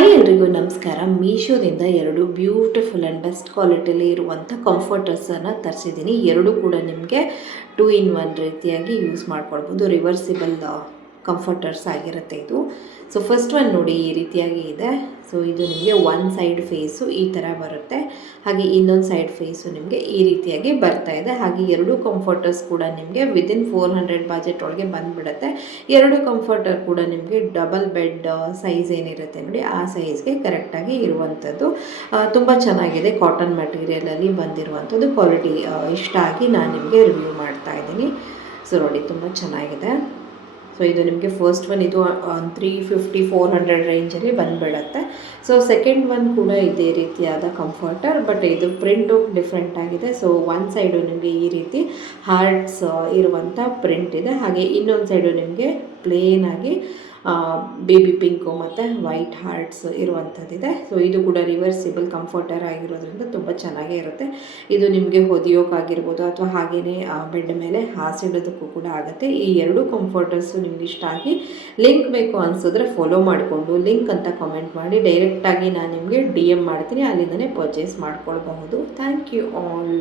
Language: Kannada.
ಹಾಯ್ ಎಲ್ರಿಗೂ ನಮಸ್ಕಾರ. ಮೀಶೋದಿಂದ ಎರಡು ಬ್ಯೂಟಿಫುಲ್ ಆ್ಯಂಡ್ ಬೆಸ್ಟ್ ಕ್ವಾಲಿಟಿಯಲ್ಲಿ ಇರುವಂಥ ಕಂಫರ್ಟರ್ಸನ್ನು ತರಿಸಿದ್ದೀನಿ. ಎರಡೂ ಕೂಡ ನಿಮಗೆ 2 in 1 ರೀತಿಯಾಗಿ ಯೂಸ್ ಮಾಡ್ಕೊಳ್ಬೋದು. ರಿವರ್ಸಿಬಲ್ ಕಂಫರ್ಟರ್ಸ್ ಆಗಿರುತ್ತೆ ಇದು. ಸೊ ಫಸ್ಟ್ ಒನ್ ನೋಡಿ, ಈ ರೀತಿಯಾಗಿ ಇದೆ. ಸೊ ಇದು ನಿಮಗೆ ಒನ್ ಸೈಡ್ ಫೇಸು ಈ ಥರ ಬರುತ್ತೆ, ಹಾಗೆ ಇನ್ನೊಂದು ಸೈಡ್ ಫೇಸು ನಿಮಗೆ ಈ ರೀತಿಯಾಗಿ ಬರ್ತಾ ಇದೆ. ಹಾಗೆ ಎರಡು ಕಂಫರ್ಟರ್ಸ್ ಕೂಡ ನಿಮಗೆ ವಿದಿನ್ 400 ಬಜೆಟ್ ಒಳಗೆ ಬಂದುಬಿಡುತ್ತೆ. ಎರಡು ಕಂಫರ್ಟರ್ ಕೂಡ ನಿಮಗೆ ಡಬಲ್ ಬೆಡ್ ಸೈಜ್ ಏನಿರುತ್ತೆ ನೋಡಿ, ಆ ಸೈಜ್ಗೆ ಕರೆಕ್ಟಾಗಿ ಇರುವಂಥದ್ದು. ತುಂಬ ಚೆನ್ನಾಗಿದೆ, ಕಾಟನ್ ಮೆಟೀರಿಯಲಲ್ಲಿ ಬಂದಿರುವಂಥದ್ದು. ಕ್ವಾಲಿಟಿ ಇಷ್ಟ ಆಗಿ ನಾನು ನಿಮಗೆ ರಿವ್ಯೂ ಮಾಡ್ತಾ ಇದ್ದೀನಿ. ಸೊ ನೋಡಿ, ತುಂಬ ಚೆನ್ನಾಗಿದೆ. ಸೊ ಇದು ನಿಮಗೆ ಫಸ್ಟ್ ಒನ್ ಇದು 350-400 ರೇಂಜಲ್ಲಿ ಬಂದುಬಿಡತ್ತೆ. ಸೊ ಸೆಕೆಂಡ್ ಒನ್ ಕೂಡ ಇದೇ ರೀತಿಯಾದ ಕಂಫರ್ಟರ್, ಬಟ್ ಇದು ಪ್ರಿಂಟು ಡಿಫ್ರೆಂಟ್ ಆಗಿದೆ. ಸೊ ಒಂದು ಸೈಡು ನಿಮಗೆ ಈ ರೀತಿ ಹಾರ್ಟ್ಸ್ ಇರುವಂಥ ಪ್ರಿಂಟ್ ಇದೆ, ಹಾಗೆ ಇನ್ನೊಂದು ಸೈಡು ನಿಮಗೆ ಪ್ಲೇನಾಗಿ ಬೇಬಿ ಪಿಂಕು ಮತ್ತು ವೈಟ್ ಹಾರ್ಟ್ಸ್ ಇರುವಂಥದ್ದಿದೆ. ಸೊ ಇದು ಕೂಡ ರಿವರ್ಸಿಬಲ್ ಕಂಫರ್ಟರ್ ಆಗಿರೋದ್ರಿಂದ ತುಂಬ ಚೆನ್ನಾಗೇ ಇರುತ್ತೆ. ಇದು ನಿಮಗೆ ಹೊದಿಯೋಕ್ಕಾಗಿರ್ಬೋದು ಅಥವಾ ಹಾಗೆಯೇ ಬೆಡ್ ಮೇಲೆ ಹಾಸಿಡೋದಕ್ಕೂ ಕೂಡ ಆಗುತ್ತೆ. ಈ ಎರಡು ಕಂಫರ್ಟರ್ಸು ನಿಮ್ಗೆ ಇಷ್ಟ ಆಗಿ ಲಿಂಕ್ ಬೇಕು ಅನಿಸಿದ್ರೆ ಫಾಲೋ ಮಾಡಿಕೊಂಡು ಲಿಂಕ್ ಅಂತ ಕಾಮೆಂಟ್ ಮಾಡಿ, ಡೈರೆಕ್ಟಾಗಿ ನಾನು ನಿಮಗೆ DM ಮಾಡ್ತೀನಿ, ಅಲ್ಲಿಂದನೇ ಪರ್ಚೇಸ್ ಮಾಡ್ಕೊಳ್ಬಹುದು. Thank you all.